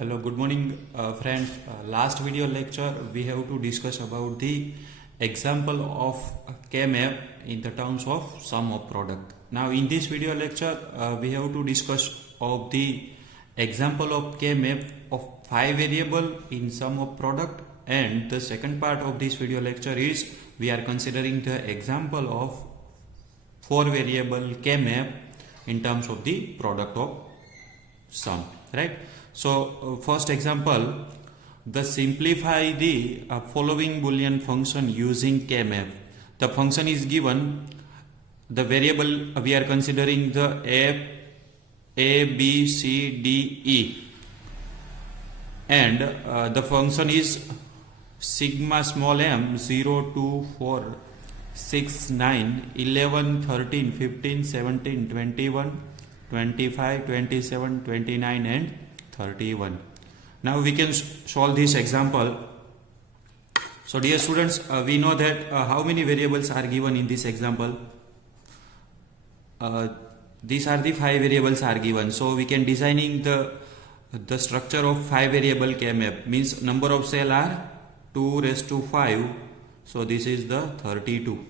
Hello, good morning, friends. Last video lecture we have to discuss about the example of KMAP in the terms of sum of product. Now in this video lecture we have to discuss of the example of KMAP of 5 variable in sum of product, and the second part of this video lecture is we are considering the example of 4 variable KMAP in terms of the product of sum, right? So first example, the simplify the following Boolean function using KMAP. The function is given, the variable we are considering the A, B, C, D, E, and the function is sigma small m 0, 2, 4, 6, 9, 11, 13, 15, 17, 21, 25, 27, 29 and 31. Now we can solve this example. So dear students, we know that how many variables are given in this example. These are the 5 variables are given. So we can designing the structure of 5 variable KMAP, means number of cell are 2 raised to 5. So this is the 32.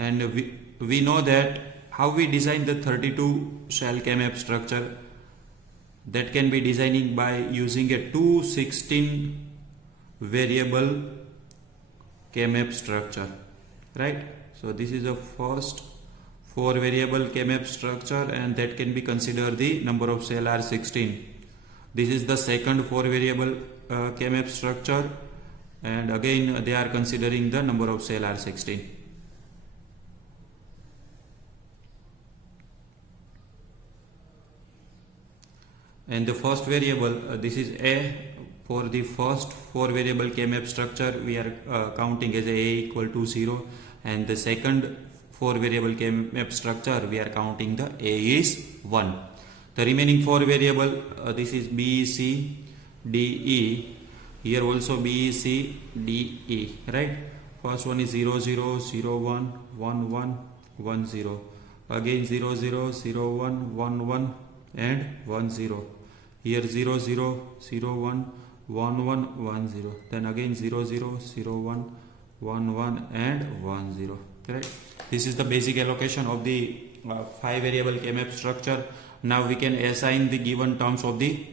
And we know that how we design the 32 cell KMAP structure, that can be designing by using a 216 variable KMAP structure, right? So this is the first 4 variable KMAP structure, and that can be considered the number of cell are 16. This is the second 4 variable KMAP structure, and again they are considering the number of cell are 16. And the first variable, this is A. For the first 4 variable KMAP structure, we are counting as A equal to 0, and the second 4 variable KMAP structure, we are counting the A is 1. The remaining 4 variable, this is B, C, D, E. Here also B, C, D, E, right? First one is 0, 0, 0, 1, 1, 1, 1, 0. Again 0, 0, 0, 1, 1, 1 and 1, 0. Here 0, 0, 0, 1, 1, 1, 1, 0. Then again 0, 0, 0, 1, 1, 1 and 1, 0. Right? This is the basic allocation of the 5 variable KMAP structure. Now we can assign the given terms of the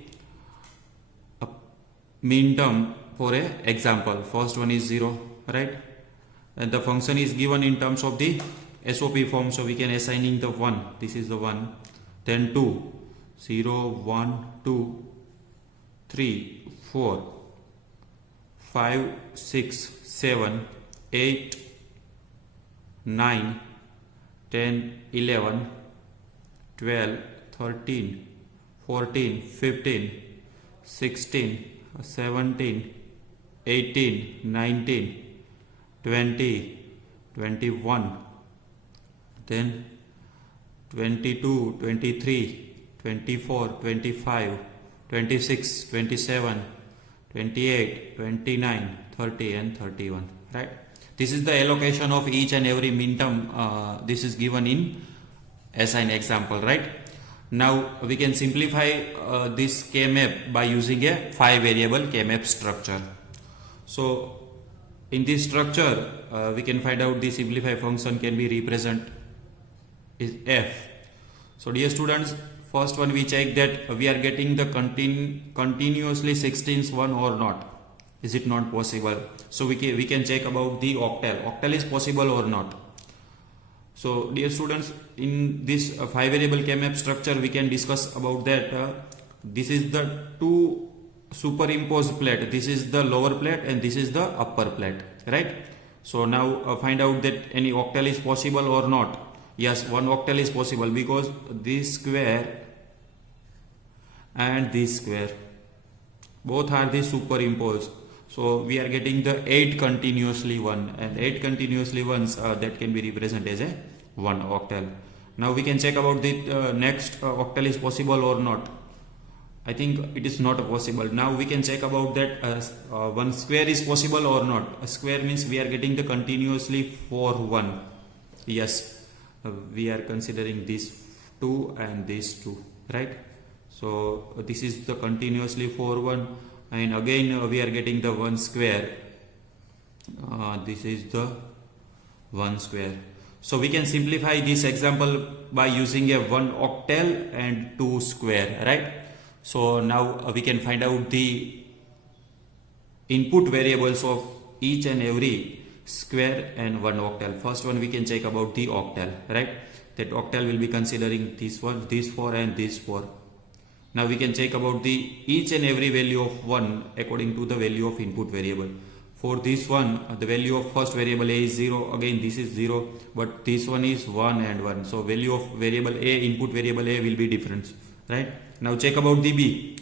mean term for a example. First one is 0, right? And the function is given in terms of the SOP form, so we can assigning the 1. This is the 1. Then 2. 0, 1, 2, 3, 4, 5, 6, 7, 8, 9, 10, 11, 12, 13, 14, 15, 16, 17, 18, 19, 20, 21, then 22, 23, 24, 25, 26, 27, 28, 29, 30 and 31, right? This is the allocation of each and every min term. This is given in assign example, right? Now we can simplify this KMAP by using a 5 variable KMAP structure. So in this structure we can find out the simplify function can be represent is F. So dear students, first one we check that we are getting the continuously 16th one or not. Is it not possible? So we can check about the octal. Octal is possible or not. So dear students, in this 5 variable KMAP structure we can discuss about that. This is the 2 superimposed plate. This is the lower plate and this is the upper plate, right? So now find out that any octal is possible or not. Yes, one octal is possible because this square and this square both are the superimposed. So we are getting the 8 continuously 1, and 8 continuously 1s that can be represented as a 1 octal. Now we can check about the next octal is possible or not. I think it is not possible. Now we can check about that one square is possible or not. A square means we are getting the continuously 4 1. Yes, we are considering these 2 and these 2, right? So this is the continuously 4 1, and again we are getting the 1 square. This is the 1 square. So we can simplify this example by using a 1 octal and 2 square, right? So now we can find out the input variables of each and every square and 1 octal. First one we can check about the octal, right? That octal will be considering this one, this 4 and this 4. Now we can check about the each and every value of 1 according to the value of input variable. For this one, the value of first variable a is 0. Again this is 0, but this one is 1 and 1. So value of variable a, input variable a will be different, right? Now check about the b.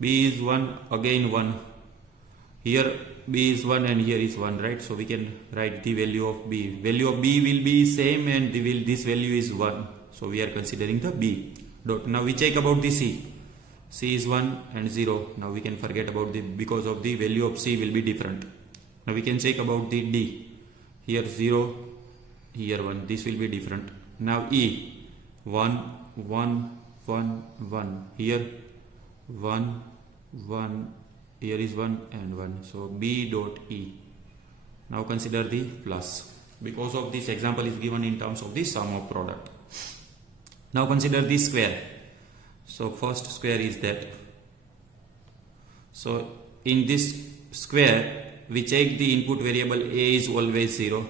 B is 1, again 1. Here b is 1 and here is 1, right? So we can write the value of b. Value of b will be same and this value is 1. So we are considering the b. Now we check about the c. C is 1 and 0. Now we can forget about the, because of the value of c will be different. Now we can check about the d. Here 0, here 1. This will be different. Now e. 1, 1, 1, 1. Here 1, 1. Here is 1 and 1. So b dot e. Now consider the plus. Because of this example is given in terms of the sum of product. Now consider the square. So first square is that. So in this square we check the input variable a is always 0.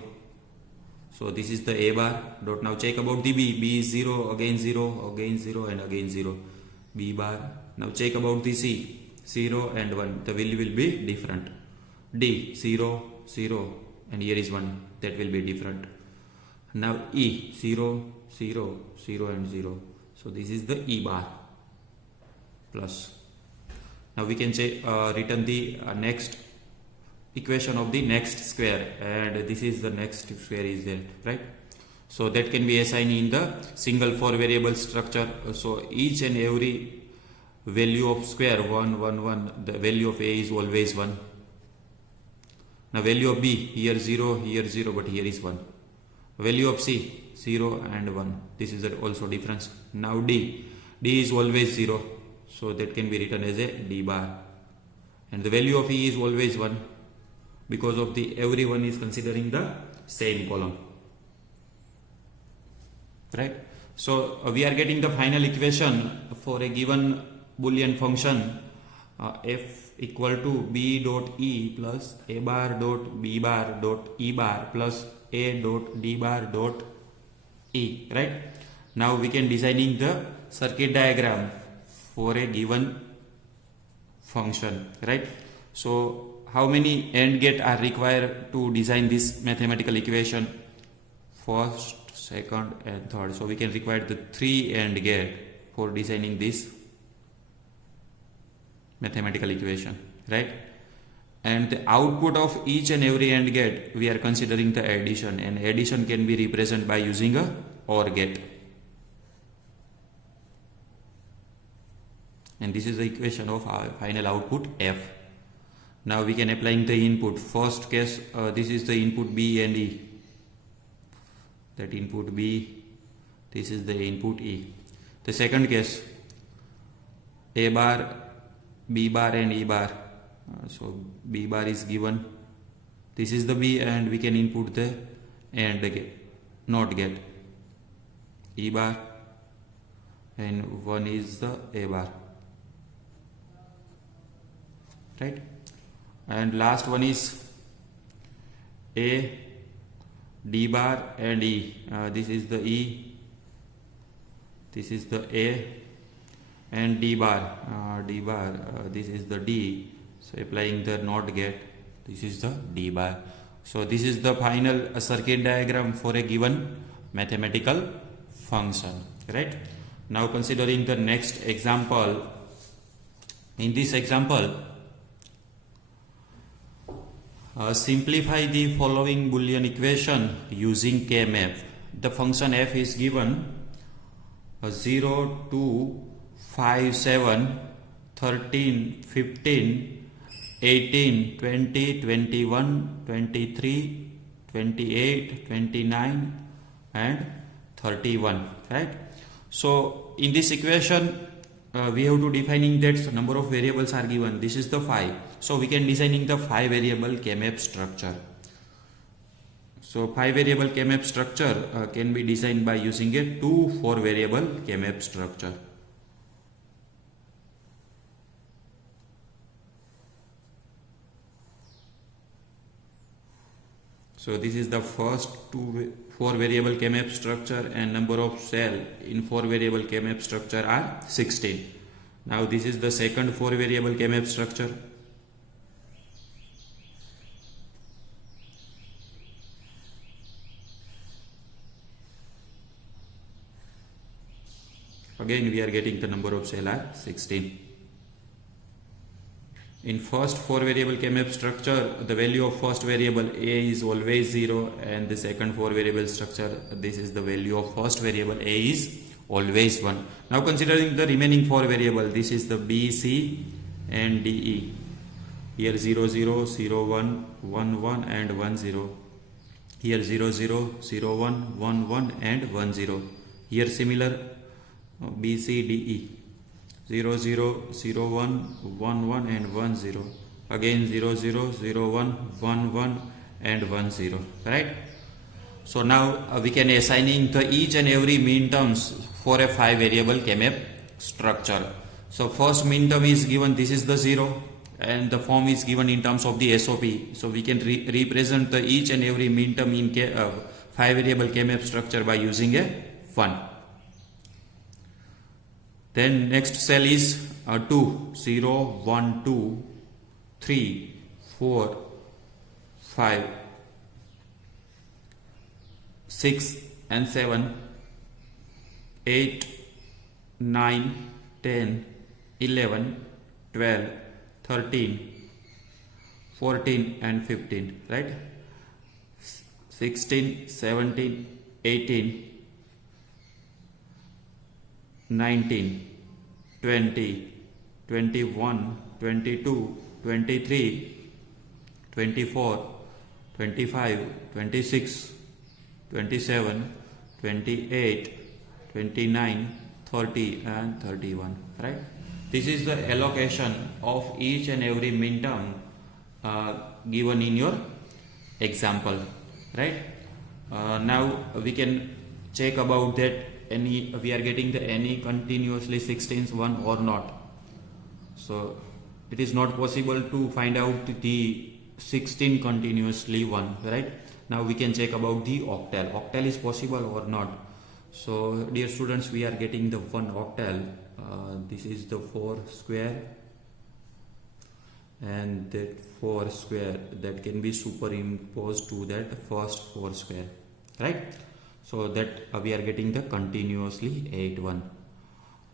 So this is the a bar. Dot. Now check about the b. B is 0, again 0, again 0 and again 0. B bar. Now check about the c. 0 and 1. The value will be different. D 0, 0 and here is 1. That will be different. Now E 0, 0, 0 and 0. So this is the E bar plus. Now we can say return the next equation of the next square, and this is the next square is there, right? So that can be assigned in the single 4 variable structure. So each and every value of square 1, 1, 1, the value of a is always 1. Now value of b, here 0, here 0, but here is 1. Value of c, 0 and 1. This is also difference. Now d is always 0. So that can be written as a d bar. And the value of e is always 1 because of the everyone is considering the same column. Right? So we are getting the final equation for a given Boolean function f equal to b dot e plus a bar dot b bar dot e bar plus a dot d bar dot e, right? Now we can designing the circuit diagram for a given function, right? So how many AND gate are required to design this mathematical equation? First, second and third. So we can require the 3 AND gate for designing this mathematical equation, right? And the output of each and every AND gate we are considering the addition, and addition can be represented by using a OR gate. And this is the equation of our final output f. Now we can applying the input. First case, this is the input b and e. That input b, this is the input e. The second case, a bar, b bar and e bar. So b bar is given. This is the b and we can input the AND gate, NOT gate. E bar and one is the a bar. Right? And last one is a, d bar and e. This is the e, this is the a, and d bar, this is the d. So applying the NOT gate, this is the d bar. So this is the final circuit diagram for a given mathematical function, right? Now considering the next example. In this example, simplify the following Boolean equation using KMAP. The function f is given 0, 2, 5, 7, 13, 15, 18, 20, 21, 23, 28, 29, and 31, right? So in this equation we have to defining that number of variables are given. This is the 5. So we can designing the 5 variable KMAP structure. So 5 variable KMAP structure can be designed by using a 2 4 variable KMAP structure. So this is the first 4 variable KMAP structure, and number of cell in 4 variable KMAP structure are 16. Now this is the second 4 variable KMAP structure. Again we are getting the number of cell are 16. In first 4 variable KMAP structure, the value of first variable a is always 0, and the second 4 variable structure, this is the value of first variable a is always 1. Now considering the remaining 4 variable, this is the b, c and d, e. Here 0 0 0 1 1 1 and 1 0. Here 0 0 0 1 1 1 and 1 0. Here similar b, c, d, e. 0 0 0 1 1 1 and 1 0. Again 0 0 0 1 1 1 and 1 0, right? So now we can assigning the each and every mean terms for a 5 variable KMAP structure. So first mean term is given, this is the 0, and the form is given in terms of the SOP. So we can represent the each and every mean term in 5 variable KMAP structure by using a 1. Then next cell is 2, 0, 1, 2, 3, 4, 5, 6 and 7, 8, 9, 10, 11, 12, 13, 14 and 15, right? 16, 17, 18, 19, 20, 21, 22, 23, 24, 25, 26, 27, 28, 29, 30 and 31, right? This is the allocation of each and every mean term given in your example, right? Now we can check about that we are getting the any continuously 16th one or not. So it is not possible to find out the 16 continuously one, right? Now we can check about the octal. Octal is possible or not. So dear students, we are getting the one octal. This is the 4 square, and that 4 square that can be superimposed to that first 4 square, right? So that we are getting the continuously 8 1.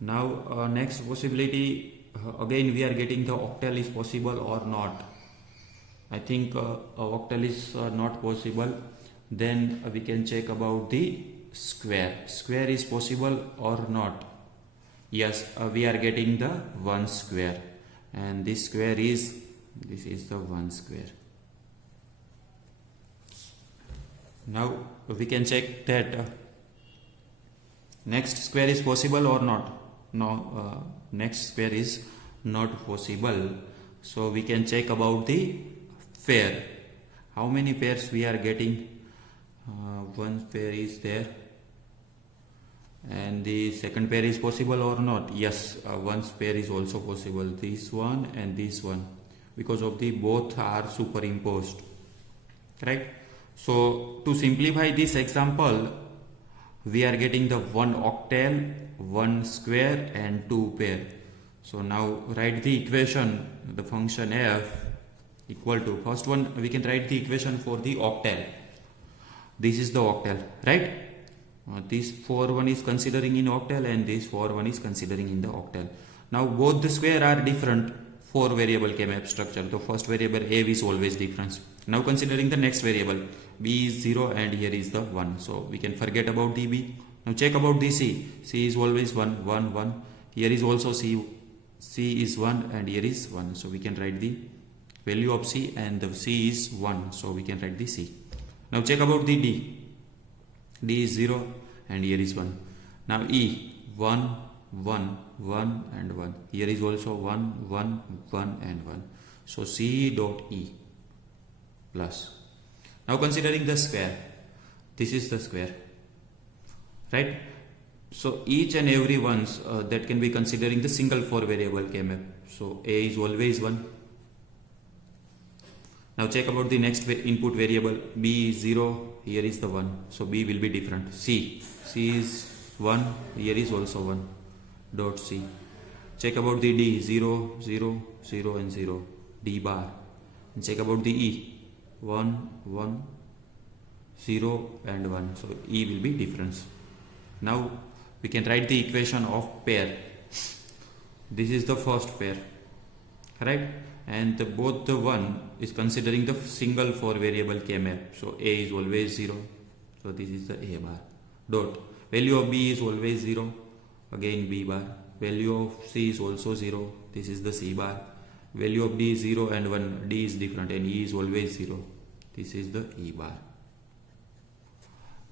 Now next possibility, again we are getting the octal is possible or not. I think octal is not possible. Then we can check about the square. Square is possible or not. Yes, we are getting the 1 square, and this square is, this is the 1 square. Now we can check that next square is possible or not. No, next square is not possible. So we can check about the pair. How many pairs we are getting? One pair is there, and the second pair is possible or not. Yes, one pair is also possible, this one and this one, because of the both are superimposed, right? So to simplify this example, we are getting the 1 octal, 1 square and 2 pair. So now write the equation, the function f equal to, first one we can write the equation for the octal. This is the octal, right? This 4 one is considering in octal, and this 4 one is considering in the octal. Now both the square are different 4 variable KMAP structure. The first variable a is always different. Now considering the next variable, b is 0 and here is the 1. So we can forget about the b. Now check about the c. C is always 1, 1, 1. Here is also c. C is 1 and here is 1. So we can write the value of c, and the c is 1. So we can write the c. Now check about the d. D is 0 and here is 1. Now E, 1, 1, 1 and 1. Here is also 1, 1, 1 and 1. So C dot E plus. Now considering the square, this is the square, right? So each and every ones that can be considering the single 4 variable KMAP. So A is always 1. Now check about the next input variable. B is 0, here is the 1. So B will be different. C is 1, here is also 1. Dot C. Check about the D, 0, 0, 0 and 0. D bar. And check about the E, 1, 1, 0 and 1. So E will be difference. Now we can write the equation of pair. This is the first pair, right? And both the 1 is considering the single 4 variable KMAP. So A is always 0. So this is the A bar. Dot. Value of B is always 0. Again B bar. Value of C is also 0. This is the C bar. Value of D is 0 and 1. D is different and E is always 0. This is the E bar.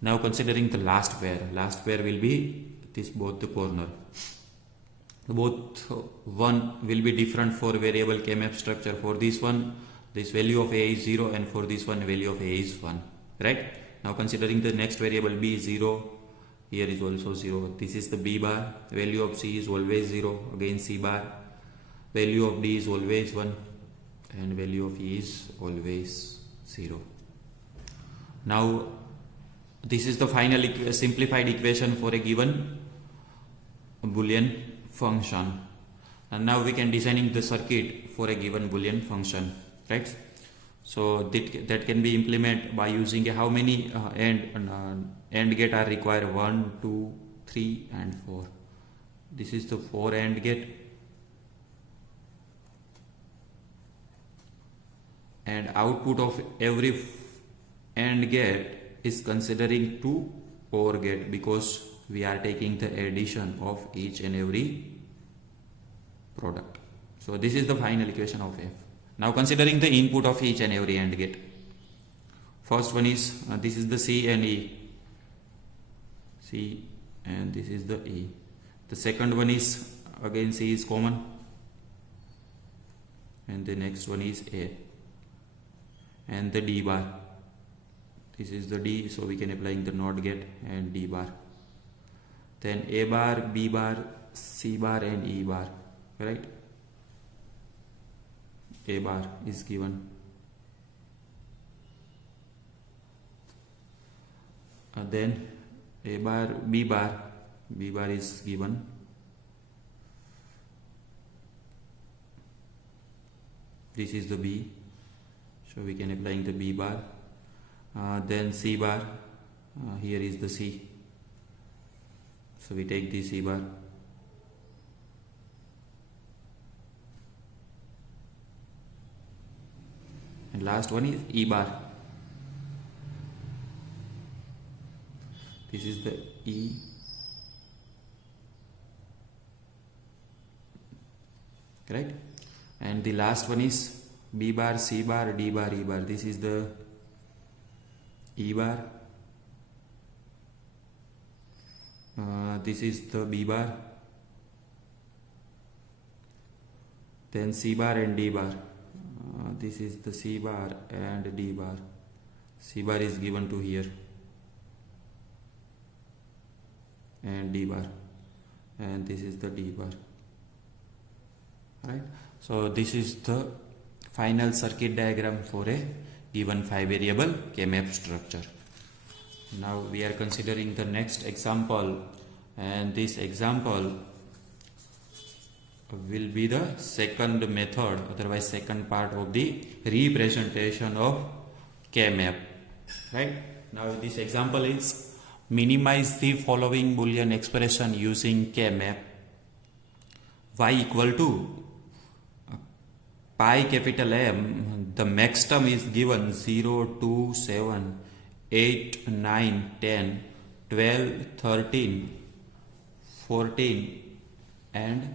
Now considering the last pair. Last pair will be this both the corner. Both 1 will be different for variable KMAP structure. For this one, this value of A is 0 and for this one value of A is 1. Right? Now considering the next variable B is 0. Here is also 0. This is the B bar. Value of C is always 0. Again C bar. Value of D is always 1. And value of E is always 0. Now this is the final simplified equation for a given Boolean function. And now we can designing the circuit for a given Boolean function, right? So that can be implemented by using how many AND gate are required? 1, 2, 3 and 4. This is the 4 AND gate. And output of every AND gate is considering 2 OR gate because we are taking the addition of each and every product. So this is the final equation of F. Now considering the input of each and every AND gate. First one is this is the C and E. C and this is the E. The second one is again C is common. And the next one is A. And the D bar. This is the D, so we can apply the NOT gate and D bar. Then A bar, B bar, C bar and E bar, right? A bar is given. Then A bar, B bar is given. This is the B, so we can apply the B bar. Then C bar, here is the C, so we take the C bar. And last one is E bar. This is the E. Right? And the last one is B bar, C bar, D bar, E bar. This is the E bar. This is the B bar. Then C bar and D bar. This is the C bar and D bar. C bar is given to here. And D bar. And this is the D bar. Right? So this is the final circuit diagram for a given 5 variable KMAP structure. Now we are considering the next example, and this example will be the second method, otherwise second part of the representation of KMAP. Right? Now this example is minimize the following Boolean expression using KMAP. Y equal to pi capital M, the max term is given 0, 2, 7, 8, 9, 10, 12, 13, 14 and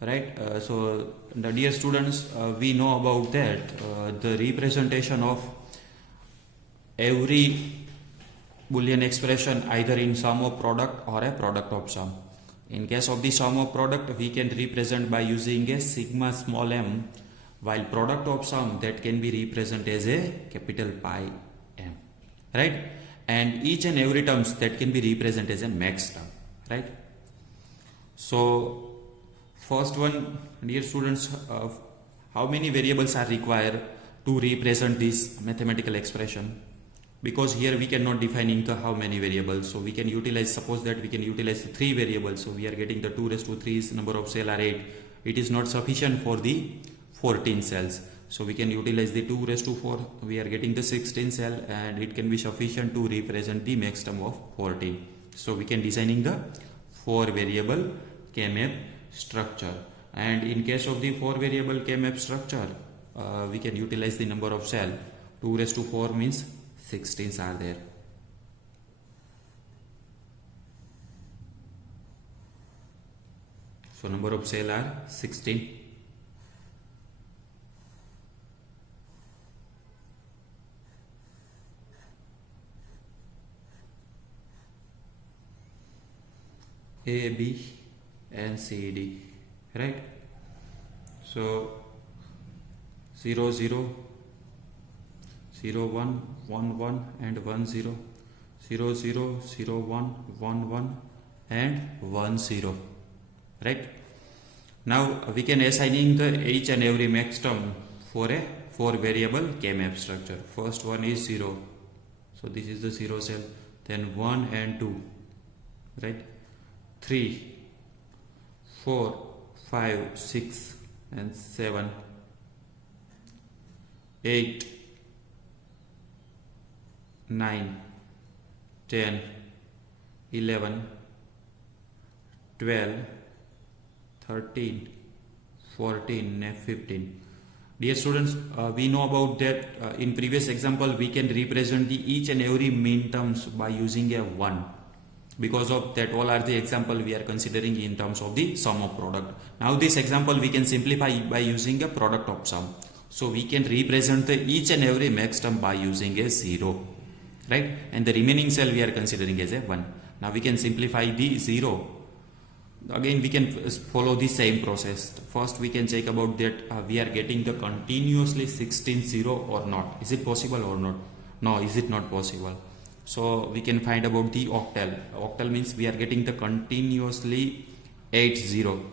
right. So the dear students, we know about that the representation of every Boolean expression either in sum of product or a product of sum. In case of the sum of product, we can represent by using a sigma small m, while product of sum that can be represented as a capital pi M, right? And each and every terms that can be represented as a max term, right? So first one, dear students, how many variables are required to represent this mathematical expression? Because here we cannot define how many variables, so we can utilize, suppose that we can utilize 3 variables, so we are getting the 2 raised to 3 number of cell are 8. It is not sufficient for the 14 cells, so we can utilize the 2 raised to 4, we are getting the 16 cell, and it can be sufficient to represent the max term of 14. So we can designing the 4 variable KMAP structure, and in case of the 4 variable KMAP structure, we can utilize the number of cell. 2 raised to 4 means 16s are there. So number of cell are 16. A, B and C, D, right? So 0, 0, 0, 1, 1, 1 and 1, 0, 0, 0, 0, 1, 1, 1 and 1, 0, right? Now we can assigning the each and every max term for a 4 variable KMAP structure. First one is 0, so this is the 0 cell, then 1 and 2, right? 3, 4, 5, 6 and 7, 8, 9, 10, 11, 12, 13, 14 and 15. Dear students, we know about that in previous example we can represent the each and every min terms by using a 1. Because of that, all are the example we are considering in terms of the sum of product. Now this example we can simplify by using a product of sum. So we can represent the each and every max term by using a 0, right? And the remaining cell we are considering as a 1. Now we can simplify the 0. Again we can follow the same process. First we can check about that we are getting the continuously 16 0 or not. Is it possible or not? No, is it not possible? So we can find about the octal. Octal means we are getting the continuously 8 0.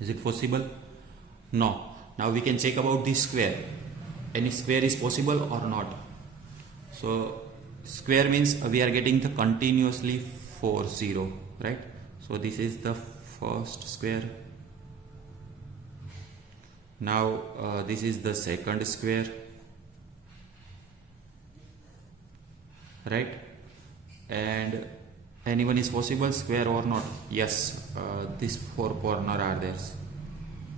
Is it possible? No. Now we can check about the square. Any square is possible or not? So square means we are getting the continuously 4 0, right? So this is the first square. Now this is the second square, right? And anyone is possible square or not? Yes, these 4 corner are there.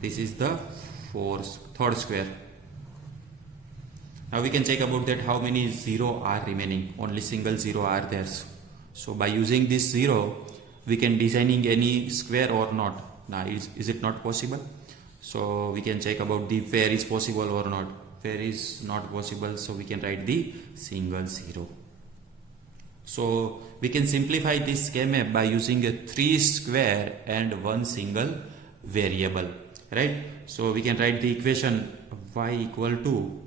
This is the third square. Now we can check about that how many 0 are remaining. Only single 0 are there. So by using this 0 we can designing any square or not. Now is it not possible? So we can check about the where is possible or not. Where is not possible, so we can write the single 0. So we can simplify this KMAP by using a 3 square and 1 single variable, right? So we can write the equation y equal to,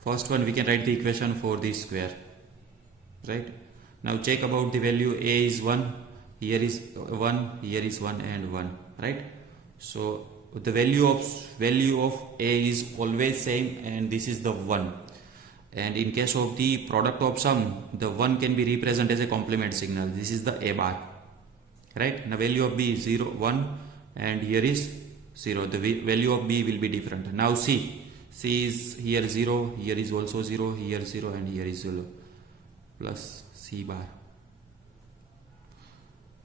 first one we can write the equation for this square, right? Now check about the value. A is 1, here is 1, here is 1 and 1, right? So the value of A is always same, and this is the 1. And in case of the product of sum, the 1 can be represented as a complement signal. This is the A bar, right? Now value of B is 0, 1 and here is 0. The value of B will be different. Now C is here 0, here is also 0, here 0 and here is 0 plus C bar.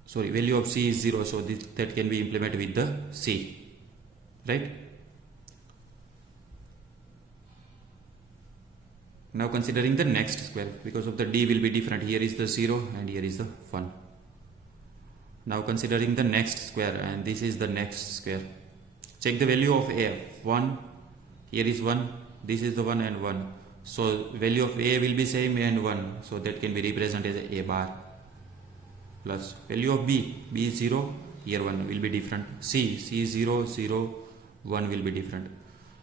Sorry, value of C is 0, so that can be implemented with the C, right? Now considering the next square, because of the D will be different, here is the 0 and here is the 1. Now considering the next square, and this is the next square. Check the value of A, 1, here is 1, this is the 1 and 1. So value of A will be same and 1. So that can be represented as A bar. Plus value of B is 0. Here 1 will be different. C is 0, 0, 1 will be different.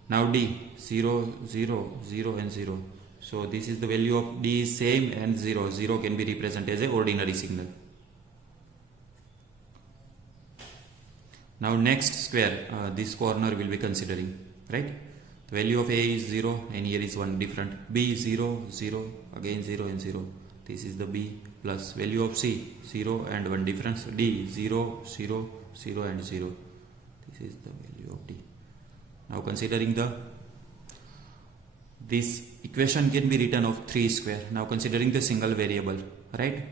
Now D 0, 0, 0 and 0. So this is the value of D is same and 0. 0 can be represented as an ordinary signal. Now next square, this corner will be considering, right? The value of A is 0 and here is 1 different. B is 0, 0, again 0 and 0. This is the B plus value of C 0 and 1 difference. D 0, 0, 0 and 0. This is the value of D. Now considering this equation can be written of 3 square. Now considering the single variable, right?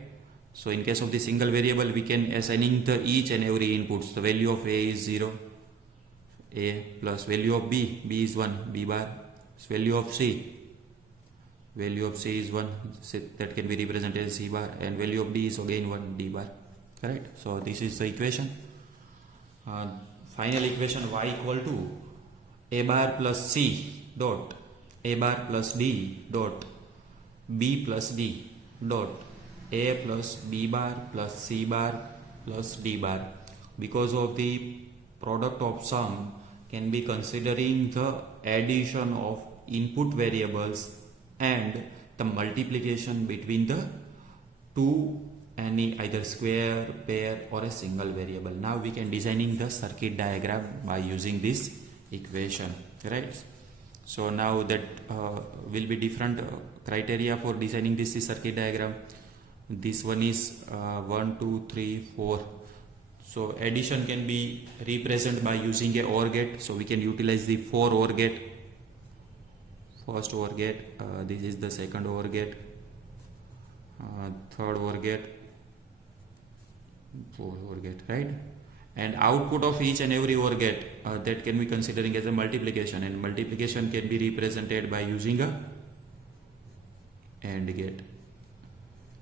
So in case of the single variable, we can assigning the each and every inputs. The value of A is 0, A plus value of B is 1, B bar. Value of C is 1, so that can be represented as C bar, and value of D is again 1, D bar. Correct? So this is the equation. Final equation y equal to A bar plus C dot A bar plus D dot B plus D dot A plus B bar plus C bar plus D bar. Because of the product of sum can be considering the addition of input variables and the multiplication between the two, any either square, pair or a single variable. Now we can designing the circuit diagram by using this equation, right? So now that will be different criteria for designing this circuit diagram. This one is 1, 2, 3, 4. So addition can be represented by using a OR gate. So we can utilize the 4 OR gate. First OR gate, this is the second OR gate, third OR gate, fourth OR gate, right? And output of each and every OR gate that can be considering as a multiplication, and multiplication can be represented by using a AND gate.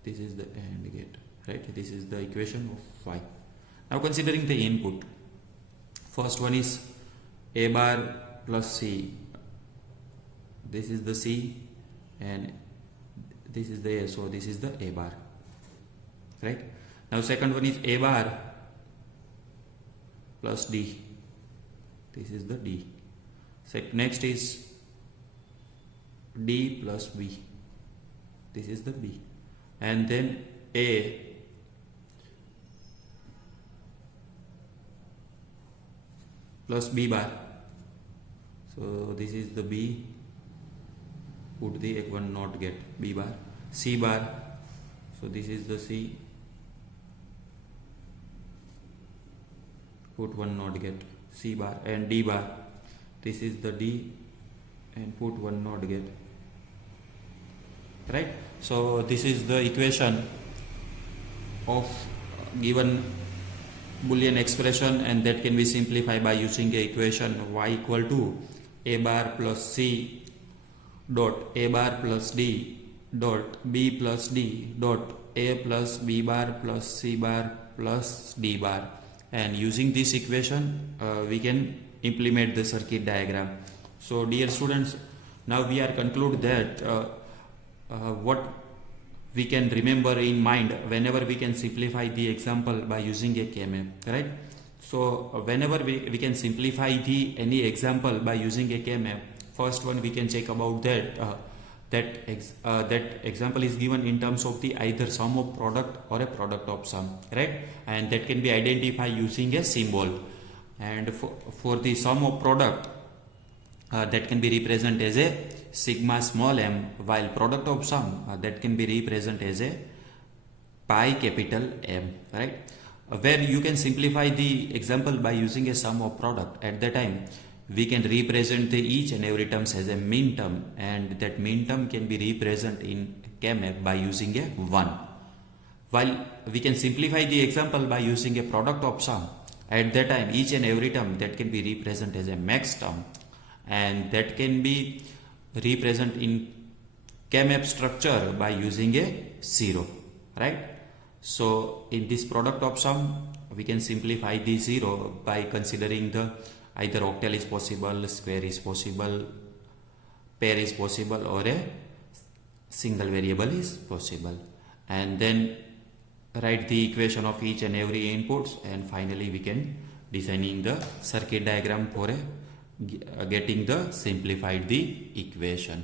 This is the AND gate, right? This is the equation of y. Now considering the input, first one is A bar plus C. This is the C and this is the A, so this is the A bar, right? Now second one is A bar plus D. This is the D. Next is D plus B. This is the B. And then A plus B bar. So this is the B. Put the one not get B bar. C bar. So this is the C. Put one not get C bar, and D bar. This is the D and put one not get. Right? So this is the equation of given Boolean expression, and that can be simplified by using a equation y equal to A bar plus C dot A bar plus D dot B plus D dot A plus B bar plus C bar plus D bar. And using this equation we can implement the circuit diagram. So dear students, now we are conclude that what we can remember in mind whenever we can simplify the example by using a KMAP, right? So whenever we can simplify any example by using a KMAP, first one we can check about that example is given in terms of the either sum of product or a product of sum, right? And that can be identified using a symbol. And for the sum of product, that can be represented as a sigma small m, while product of sum that can be represented as a pi capital M, right? Where you can simplify the example by using a sum of product. At that time we can represent the each and every terms as a min term, and that min term can be represented in KMAP by using a 1. While we can simplify the example by using a product of sum, at that time each and every term that can be represented as a max term, and that can be represented in KMAP structure by using a 0, right? So in this product of sum we can simplify the 0 by considering the either octal is possible, square is possible, pair is possible or a single variable is possible. And then write the equation of each and every inputs, and finally we can designing the circuit diagram for getting the simplified the equation.